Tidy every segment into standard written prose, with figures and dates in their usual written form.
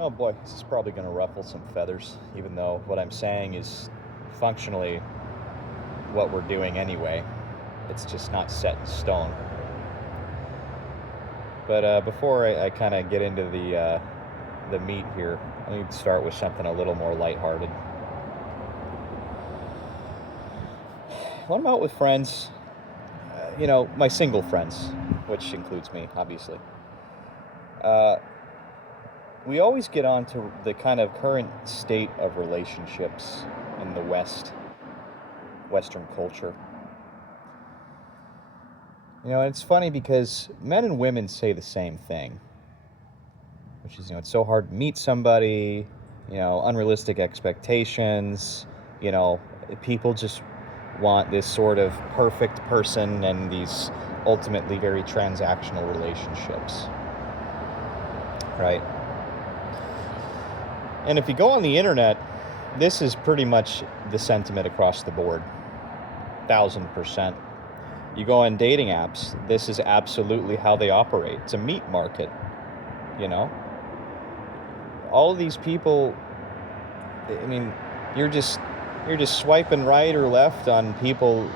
Oh boy, this is probably going to ruffle some feathers, even though what I'm saying is functionally what we're doing anyway. It's just not set in stone. But before I kind of get into the meat here, I need to start with something a little more lighthearted. When I'm out with friends, my single friends, which includes me, obviously, uh, we always get on to the kind of current state of relationships in the Western culture. It's funny because men and women say the same thing, which is, it's so hard to meet somebody, unrealistic expectations, you know, people just want this sort of perfect person and these ultimately very transactional relationships, right? And if you go on the internet, this is pretty much the sentiment across the board, 1000%. You go on dating apps, this is absolutely how they operate. It's a meat market, you know? All of these people, I mean, you're just swiping right or left on people,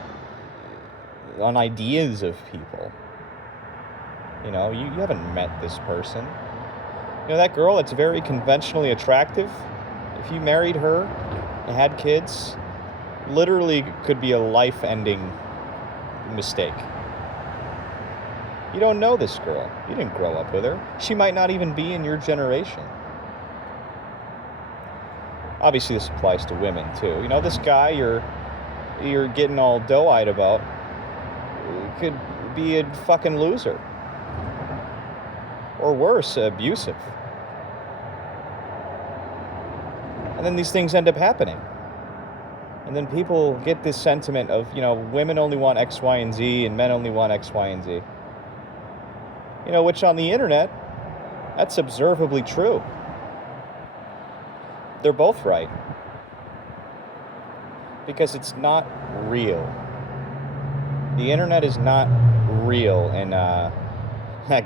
on ideas of people. You haven't met this person. That girl that's very conventionally attractive, if you married her and had kids, literally could be a life-ending mistake. You don't know this girl. You didn't grow up with her. She might not even be in your generation. Obviously, this applies to women too. This guy you're getting all doe-eyed about could be a fucking loser, or worse, abusive. And then these things end up happening. And then people get this sentiment of, women only want X, Y, and Z, and men only want X, Y, and Z. Which on the internet, that's observably true. They're both right. Because it's not real. The internet is not real, and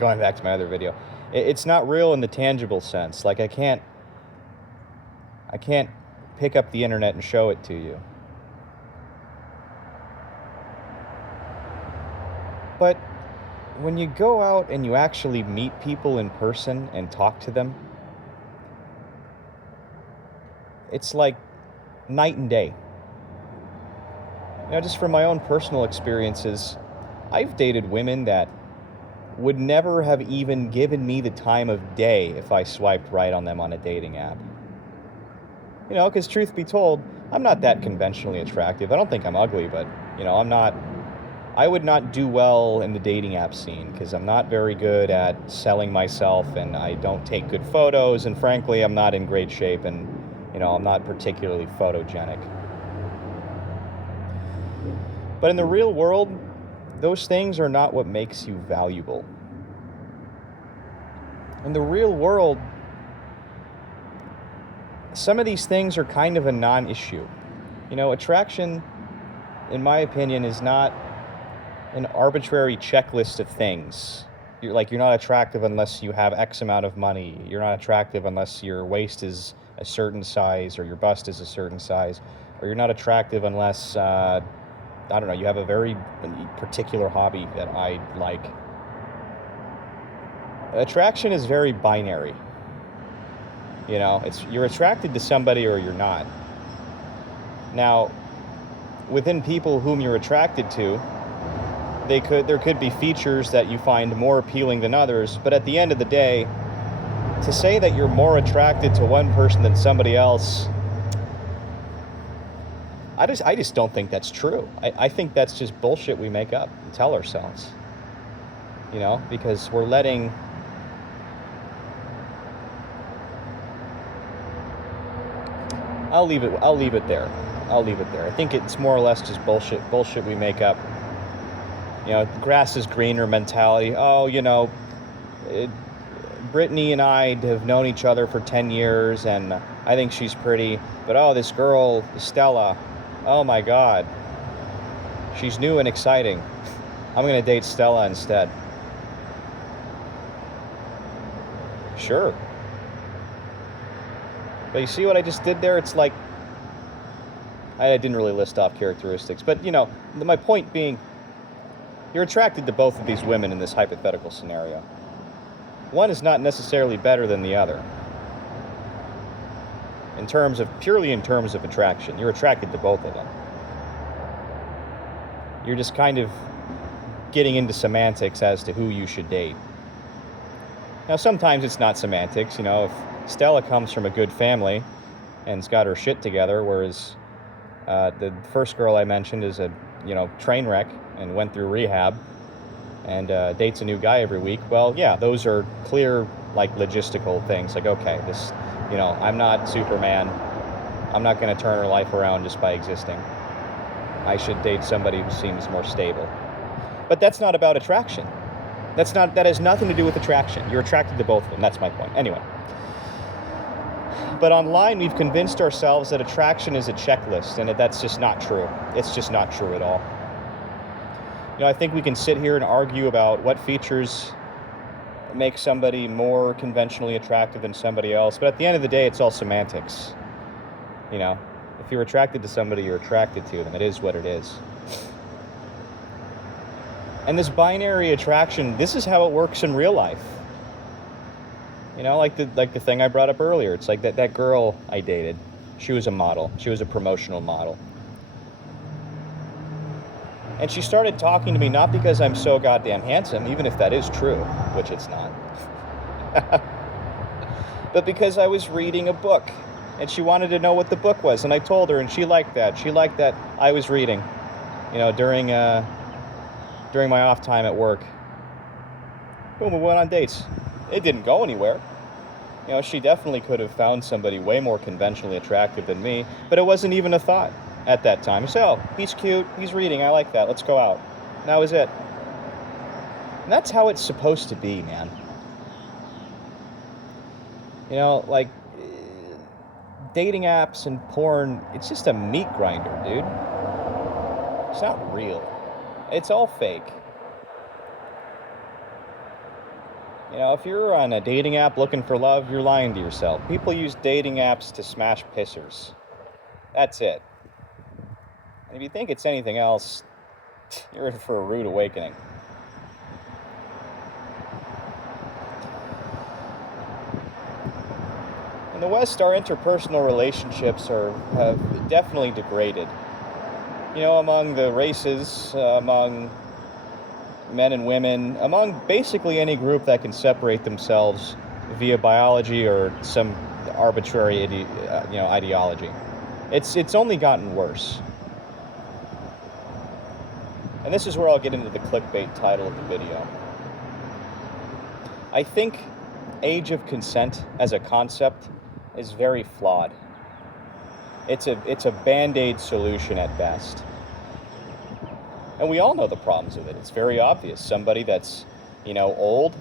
going back to my other video, it's not real in the tangible sense. Like, I can't pick up the internet and show it to you. But when you go out and you actually meet people in person and talk to them, it's like night and day. Just from my own personal experiences, I've dated women that would never have even given me the time of day if I swiped right on them on a dating app. Because truth be told, I'm not that conventionally attractive. I don't think I'm ugly, but, I would not do well in the dating app scene because I'm not very good at selling myself, and I don't take good photos, and frankly, I'm not in great shape, and, I'm not particularly photogenic. But in the real world, those things are not what makes you valuable. In the real world, some of these things are kind of a non-issue. Attraction, in my opinion, is not an arbitrary checklist of things. You're not attractive unless you have X amount of money. You're not attractive unless your waist is a certain size or your bust is a certain size. Or you're not attractive unless, you have a very particular hobby that I like. Attraction is very binary. You're attracted to somebody or you're not. Now, within people whom you're attracted to, there could be features that you find more appealing than others, but at the end of the day, to say that you're more attracted to one person than somebody else, I just don't think that's true. I think that's just bullshit we make up and tell ourselves. Because we're letting I'll leave it there. I think it's more or less just bullshit we make up. Grass is greener mentality. Oh, Brittany and I have known each other for 10 years, and I think she's pretty. But, this girl, Stella, oh my God. She's new and exciting. I'm going to date Stella instead. Sure. But you see what I just did there? It's like, I didn't really list off characteristics, but my point being, you're attracted to both of these women in this hypothetical scenario. One is not necessarily better than the other. Purely in terms of attraction, you're attracted to both of them. You're just kind of getting into semantics as to who you should date. Now, sometimes it's not semantics. If Stella comes from a good family and's got her shit together, whereas the first girl I mentioned is a train wreck and went through rehab and dates a new guy every week, well, yeah, those are clear, like, logistical things. Like, okay, this, I'm not Superman. I'm not going to turn her life around just by existing. I should date somebody who seems more stable. But that's not about attraction. That has nothing to do with attraction. You're attracted to both of them. That's my point. Anyway. But online, we've convinced ourselves that attraction is a checklist, and that's just not true. It's just not true at all. I think we can sit here and argue about what features make somebody more conventionally attractive than somebody else, but at the end of the day, it's all semantics. If you're attracted to somebody, you're attracted to them. It is what it is. And this binary attraction, this is how it works in real life. Like the thing I brought up earlier. It's like that girl I dated. She was a model. She was a promotional model. And she started talking to me not because I'm so goddamn handsome, even if that is true, which it's not, but because I was reading a book, and she wanted to know what the book was, and I told her, and she liked that. She liked that I was reading, during my off time at work. Boom, we went on dates. It didn't go anywhere. She definitely could have found somebody way more conventionally attractive than me, but it wasn't even a thought at that time. So, he's cute, he's reading, I like that, let's go out. And that was it. And that's how it's supposed to be, man. Like, dating apps and porn, it's just a meat grinder, dude. It's not real. It's all fake. If you're on a dating app looking for love, you're lying to yourself. People use dating apps to smash pissers. That's it. And if you think it's anything else, you're in for a rude awakening. In the West, our interpersonal relationships have definitely degraded. Among the races, among men and women, among basically any group that can separate themselves via biology or some arbitrary ideology. It's only gotten worse. And this is where I'll get into the clickbait title of the video. I think age of consent as a concept is very flawed. It's a band-aid solution at best. And we all know the problems with it. It's very obvious. Somebody that's, old,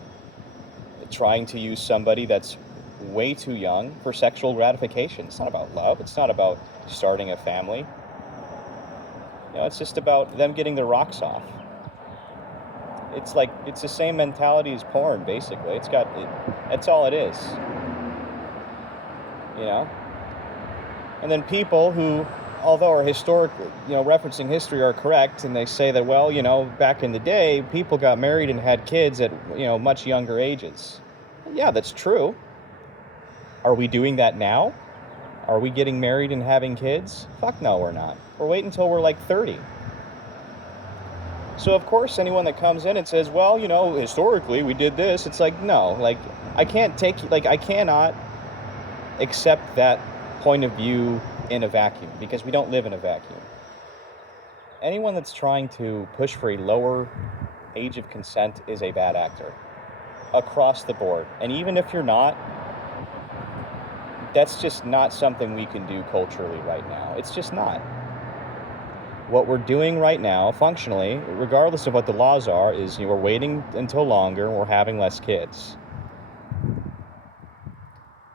trying to use somebody that's way too young for sexual gratification. It's not about love. It's not about starting a family. It's just about them getting their rocks off. It's the same mentality as porn, basically. That's all it is. And then people who, although are historically, referencing history, are correct, and they say that, well, back in the day, people got married and had kids at, much younger ages. Yeah, that's true. Are we doing that now? Are we getting married and having kids? Fuck no, we're not. We're waiting until we're like 30. So, of course, anyone that comes in and says, well, historically we did this, it's like, no, I cannot accept that point of view in a vacuum, because we don't live in a vacuum. Anyone that's trying to push for a lower age of consent is a bad actor. Across the board. And even if you're not, that's just not something we can do culturally right now. It's just not. What we're doing right now, functionally, regardless of what the laws are, is we're waiting until longer and we're having less kids.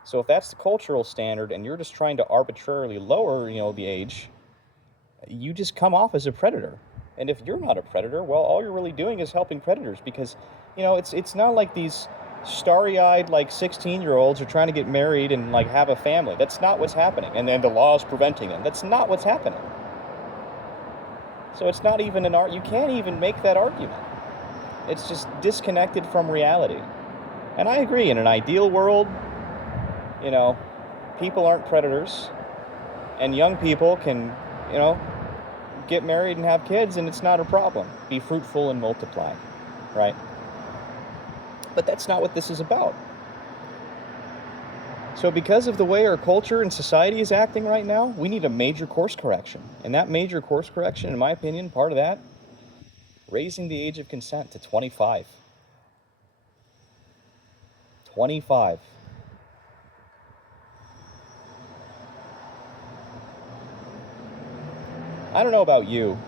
So if that's the cultural standard and you're just trying to arbitrarily lower, the age, you just come off as a predator. And if you're not a predator, well, all you're really doing is helping predators, because, it's not like these starry-eyed, like, 16-year-olds are trying to get married and, like, have a family. That's not what's happening. And then the law is preventing them. That's not what's happening. So it's not even you can't even make that argument. It's just disconnected from reality. And I agree, in an ideal world, you know, people aren't predators, and young people can, you know, get married and have kids, and it's not a problem. Be fruitful and multiply, right? But that's not what this is about. So because of the way our culture and society is acting right now, we need a major course correction. And that major course correction, in my opinion, part of that, raising the age of consent to 25. 25. I don't know about you,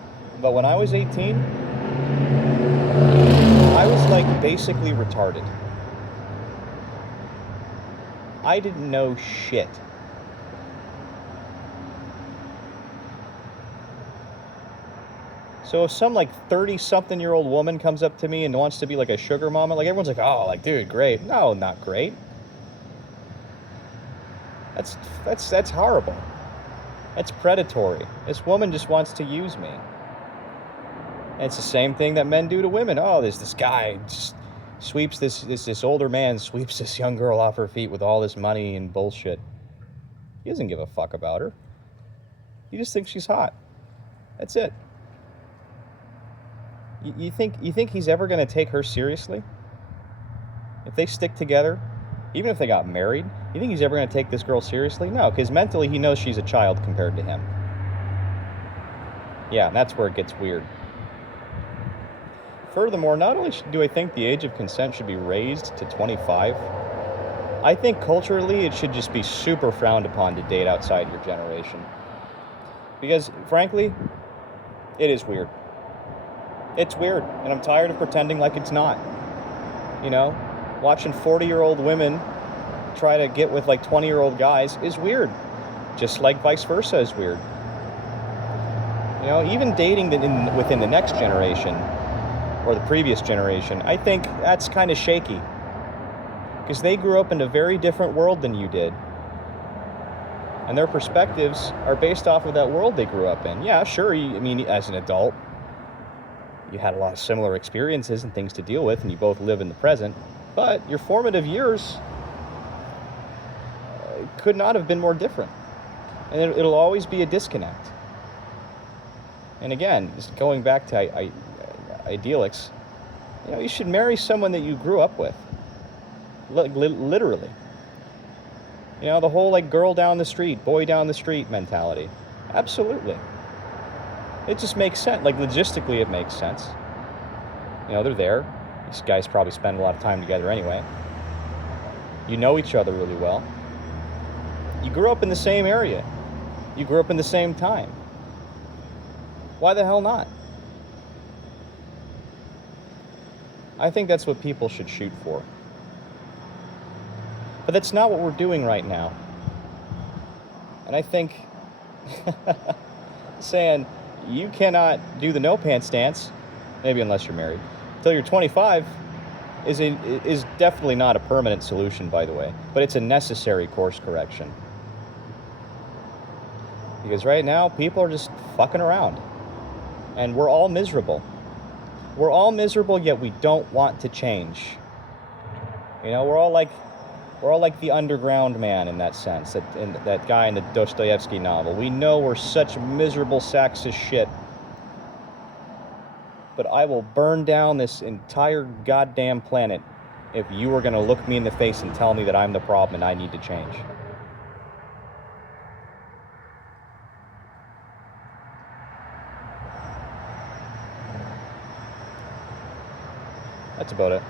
but when I was 18, I was like basically retarded. I didn't know shit. So if some like 30-something-year-old woman comes up to me and wants to be like a sugar mama, like everyone's like, oh, like, dude, great. No, not great. That's horrible. That's predatory. This woman just wants to use me. And it's the same thing that men do to women. Oh, there's this guy just sweeps this older man sweeps this young girl off her feet with all this money and bullshit. He doesn't give a fuck about her. He just thinks she's hot. That's it. You think he's ever going to take her seriously? If they stick together, even if they got married, you think he's ever going to take this girl seriously? No, because mentally he knows she's a child compared to him. Yeah, and that's where it gets weird. Furthermore, not only do I think the age of consent should be raised to 25, I think culturally it should just be super frowned upon to date outside your generation. Because, frankly, it is weird. It's weird, and I'm tired of pretending like it's not. You know, watching 40-year-old women try to get with like 20-year-old guys is weird. Just like vice versa is weird. You know, even dating within the next generation or the previous generation, I think that's kind of shaky. Because they grew up in a very different world than you did. And their perspectives are based off of that world they grew up in. Yeah, sure, I mean, as an adult, you had a lot of similar experiences and things to deal with, and you both live in the present. But your formative years could not have been more different. And it'll always be a disconnect. And again, just going back to idyllics, you know, you should marry someone that you grew up with. Literally. You know, the whole like girl down the street, boy down the street mentality. Absolutely. It just makes sense. Like logistically it makes sense. You know, they're there. These guys probably spend a lot of time together anyway. You know each other really well. You grew up in the same area. You grew up in the same time. Why the hell not? I think that's what people should shoot for. But that's not what we're doing right now. And I think saying you cannot do the no pants dance, maybe unless you're married, until you're 25 is definitely not a permanent solution, by the way. But it's a necessary course correction. Because right now, people are just fucking around. And we're all miserable. We're all miserable, yet we don't want to change. You know, we're all like the underground man in that sense, that guy in the Dostoevsky novel. We know we're such miserable sacks of shit. But I will burn down this entire goddamn planet if you are going to look me in the face and tell me that I'm the problem and I need to change. That's about it.